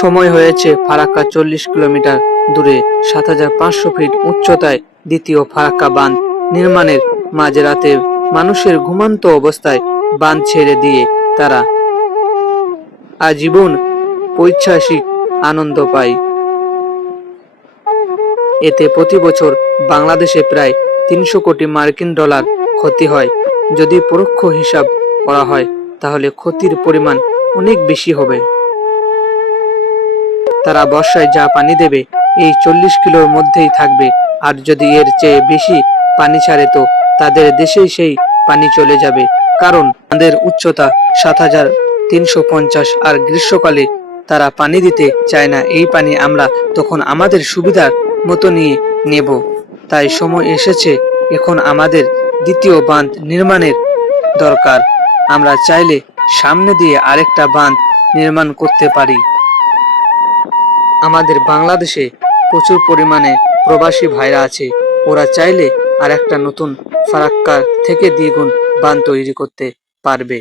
সময় হয়েছে ফারাক্কা 40 কিলোমিটার দূরে ৭,৫০০ ফিট উচ্চতায় দ্বিতীয় ফারাক্কা বাঁধ নির্মাণের। মাঝরাতে মানুষের ঘুমন্ত অবস্থায় বাঁধ ছেড়ে দিয়ে তারা আজীবন ঐতিহাসিক আনন্দ পায়। এতে প্রতি বছর বাংলাদেশে প্রায় ৩০০ কোটি মার্কিন ডলার ক্ষতি হয়। যদি পরোক্ষ হিসাব করা হয় তাহলে ক্ষতির পরিমাণ অনেক বেশি হবে। তারা বর্ষায় যা পানি দেবে এই 40 কিলোর মধ্যেই থাকবে, আর যদি এর চেয়ে বেশি পানি ছাড়ে তো তাদের দেশেই সেই পানি চলে যাবে, কারণ তাদের উচ্চতা ৭,৩৫০। আর গ্রীষ্মকালে তারা পানি দিতে চায় না। এই পানি আমরা তখন আমাদের সুবিধার মতো নিয়ে নেব। তাই সময় এসেছে এখন আমাদের দ্বিতীয় বাঁধ নির্মাণের দরকার। আমরা চাইলে সামনে দিয়ে আরেকটা বাঁধ নির্মাণ করতে পারি। আমাদের বাংলাদেশে প্রচুর পরিমাণে প্রবাসী ভাইরা আছে, ওরা চাইলে আর একটা নতুন ফারাক্কা থেকে দ্বিগুণ বাঁধ তৈরি করতে পারবে।